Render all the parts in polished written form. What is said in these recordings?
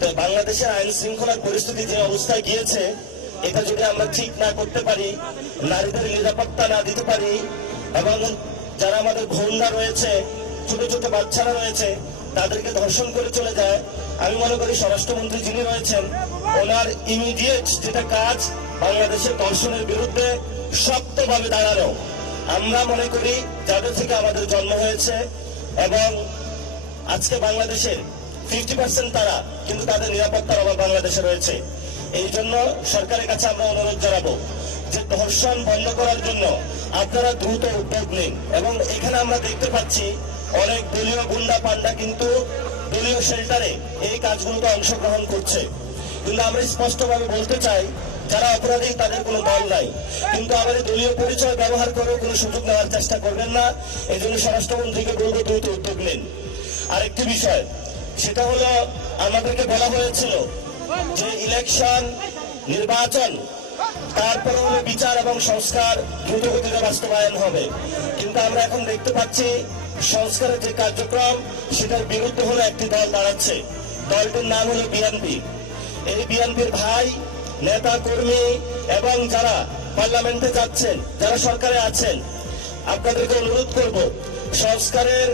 তো বাংলাদেশের আইন শৃঙ্খলার পরিস্থিতি যে অবস্থায় গিয়েছে, এটা যদি আমরা ঠিক না করতে পারি, নারীদের নিরাপত্তা না দিতে পারি, এবং যারা আমাদের ভোনরা রয়েছে, ছোট ছোট বাচ্চারা রয়েছে, তাদেরকে ধর্ষণ করে চলে যায়, আমি মনে করি স্বরাষ্ট্রমন্ত্রী যিনি রয়েছেন, ওনার ইমিডিয়েট যেটা কাজ, বাংলাদেশের ধর্ষণের বিরুদ্ধে শক্তভাবে দাঁড়ানো। আমরা মনে করি যাদের থেকে আমাদের জন্ম হয়েছে এবং আজকে বাংলাদেশের 50% তারা, কিন্তু তাদের নিরাপত্তার অভাব বাংলাদেশে রয়েছে। এই জন্য সরকারের কাছে আমরা অনুরোধ জানাবো যে ধর্ষণ বন্ধ করার জন্য আপনারা দ্রুত উদ্যোগ নিন। এবং এখানে আমরা দেখতে পাচ্ছি অনেক দলীয় গুন্ডা পান্ডা কিন্তু দলীয় শেল্টারে এই কাজগুলোতে অংশগ্রহণ করছে। কিন্তু আমরা স্পষ্টভাবে বলতে চাই, যারা অপরাধী তাদের কোনো দল নাই, কিন্তু আমাদের দলীয় পরিচয় ব্যবহার করেও কোনো সুযোগ নেওয়ার চেষ্টা করবেন না। এই জন্য স্বরাষ্ট্রমন্ত্রীকে বলবো দ্রুত উদ্যোগ নিন। আরেকটি বিষয়, সেটা হলো আমাদেরকে বলা হয়েছিল যে ইলেকশন, নির্বাচন, তারপরে হলো বিচার এবং সংস্কার দ্রুতগতিতে বাস্তবায়ন হবে। কিন্তু আমরা এখন দেখতে পাচ্ছি সংস্কারের যে কার্যক্রম, সেটার বিরুদ্ধে হলো একটি দল দাঁড়াচ্ছে। দলটির নাম হলো বিএনপি। এই বিএনপির ভাই, নেতা কর্মী এবং যারা পার্লামেন্টে যাচ্ছেন, যারা সরকারে আছেন, আপনাদেরকে অনুরোধ করব, সংস্কারের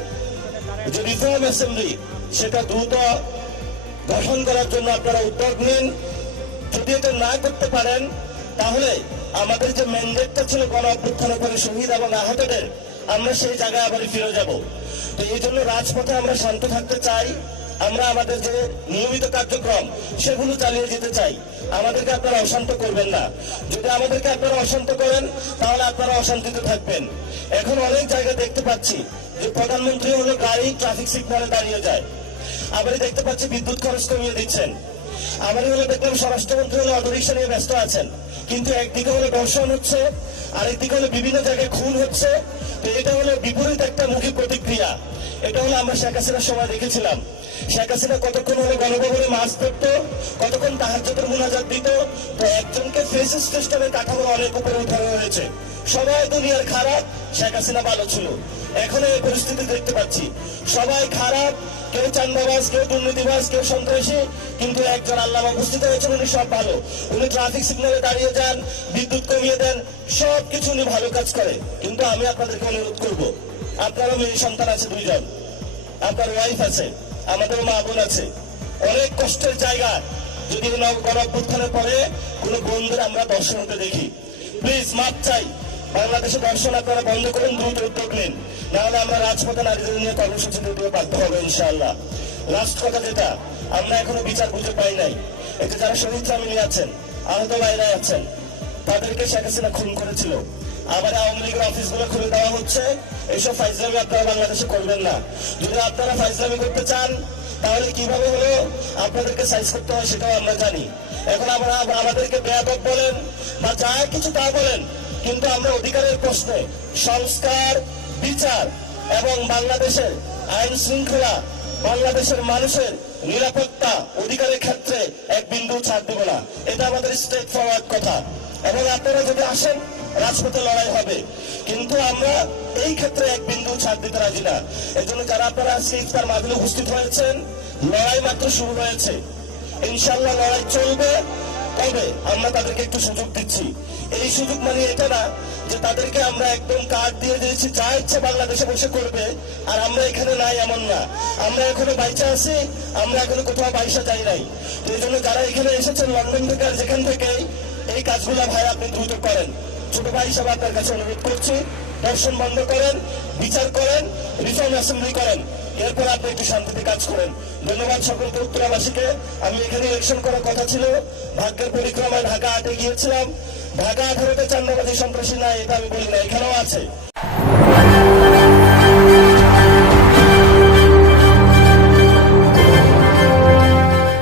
যে রিফর্ম অ্যাসেম্বলি, সেটা দ্রুত গঠন করার জন্য আপনারা উদ্যোগ নিন। যদি এটা না করতে পারেন, তাহলে আমাদের যে ম্যান্ডেটটা ছিল গণ অভ্যুত্থানের পরে শহীদ এবং আহতদের, আমরা সেই জায়গায় আবার ফিরে যাব। তো এই জন্য রাজপথে আমরা শান্ত থাকতে চাই। আমরা আমাদের যে নিয়মিত কার্যক্রম, সেগুলো চালিয়ে যেতে চাই। আমাদেরকে আপনারা অশান্ত করবেন না। যদি আমাদেরকে আপনারা অশান্ত করেন, তাহলে আপনারা অশান্তিতে থাকবেন। এখন অনেক জায়গায় দেখতে পাচ্ছি যে প্রধানমন্ত্রী হলো গাড়ি ট্রাফিক সিগন্যালে দাঁড়িয়ে যায়। আবার দেখতে পাচ্ছি বিদ্যুৎ খরচ কমিয়ে দিচ্ছেন। আবার হলো দেখলাম স্বরাষ্ট্রমন্ত্রী হলো অটোরিকশা নিয়ে ব্যস্ত আছেন। কিন্তু একদিকে হলো ধর্ষণ হচ্ছে, আরেকদিকে হলো বিভিন্ন জায়গায় খুন হচ্ছে। তো এটা হলো বিপরীত একটা মুখী প্রতিক্রিয়া। এটা হলো আমরা শেখ হাসিনার সময় দেখেছিলাম। শেখ হাসিনা কতক্ষণ হলো গণভবনে মাছ ধরতো, কতক্ষণ তাহাজ্জুদের মুনাজাত দিত। তো একজনকে ফেসিস্ট সিস্টেমের কাঠামোর অনেক উপরে উঠানো হয়েছে। সবাই দুনিয়ার খারাপ, শেখ হাসিনা ভালো ছিল। এখন এই পরিস্থিতি দেখতে পাচ্ছি, সবাই খারাপ, কেউ চান্দাবাজ, কেউ দুর্নীতিবাজ, কেউ সন্ত্রাসী, কিন্তু একজন আল্লামা উপস্থিত হয়েছেন, উনি সব ভালো। উনি ট্রাফিক সিগন্যালে দাঁড়িয়ে যান, বিদ্যুৎ কমিয়ে দেন, সবকিছু উনি ভালো কাজ করে। কিন্তু আমি আপনাদেরকে অনুরোধ করবো, আপনারও মেয়ে সন্তান আছে 2 জন, আপনার ওয়াইফ আছে, আমাদের মা বোন আছে, অনেক কষ্টের জায়গা। যদি গণ অভ্যুত্থানের পরে কোনো বোনদের আমরা দর্শন হতে দেখি, প্লিজ মাপ চাই, বাংলাদেশে দর্শন আপনারা বন্ধ করুন, দ্রুত উদ্যোগ নিন। নাহলে আমরা রাজপথে নারীদের নিয়ে কর্মসূচি দিতে বাধ্য হবে ইনশাআল্লাহ। লাস্ট কথা যেটা, আমরা এখনো বিচার বুঝে পাই নাই। এতে যারা শহীদ ফ্যামিলি আছেন, আহত ভাইরা আছেন, তাদেরকে শেখ হাসিনা খুন করেছিল। আবার আওয়ামী লীগের অফিসগুলো খুলে দেওয়া হচ্ছে। এইসব ফাইজলামি আপনারা বাংলাদেশে করবেন না। যদি আপনারা ফাইজলামি করতে চান, তাহলে কিভাবে হলো আপনাদেরকে সাইজ করতে হয় সেটাও আমরা জানি। এখন আমরা আমাদেরকে বেয়াদব বলেন বা যা কিছু তা বলেন, কিন্তু আমরা অধিকারের প্রশ্নে সংস্কার, বিচার এবং বাংলাদেশের আইন শৃঙ্খলা, বাংলাদেশের মানুষের নিরাপত্তা, অধিকারের ক্ষেত্রে এক বিন্দু ছাড় দেব না। এটা আমাদের স্ট্রেট ফরওয়ার্ড কথা। এবং আপনারা যদি আসেন, রাজপথে লড়াই হবে, কিন্তু আমরা এই ক্ষেত্রে এক বিন্দু ছাড় দিতে রাজি না। এই জন্য যারা আপনারা আজকে ইফতার মাহফিলে উপস্থিত হয়েছেন, লড়াই মাত্র শুরু হয়েছে। ইনশাল্লাহ লড়াই চলবে। তবে আমরা তাদেরকে একটু সুযোগ দিচ্ছি। এই সুযোগ মানে এটা না যে তাদেরকে আমরা একদম কার্ড দিয়ে দিয়েছি, যা ইচ্ছে বাংলাদেশে বসে করবে আর আমরা এখানে নাই, এমন না। আমরা এখনো বাইচা আছি, আমরা এখনো কোথাও বাইসা যাই নাই। তো এই জন্য যারা এখানে এসেছেন লন্ডন থেকে আর যেখান থেকে, এই কাজগুলা ভাই আপনি দ্রুত করেন। ছোট ভাই হিসাবে আপনার কাছে অনুরোধ করছি, দর্শন বন্ধ করেন, বিচার করেন, রিফর্ম অ্যাসেম্বলি করেন, এরপর আপনি একটু শান্তিতে কাজ করেন। ধন্যবাদ সকলকে, উত্তরাবাসীকে। আমি এখানে ইলেকশন করার কথা ছিল, ভাগ্যের পরিক্রমায় ঢাকা 8-এ গিয়েছিলাম। ঢাকা 18-তে চান্দাবাজি সন্ত্রাসী নাই, এটা আমি বলি না, এখানেও আছে।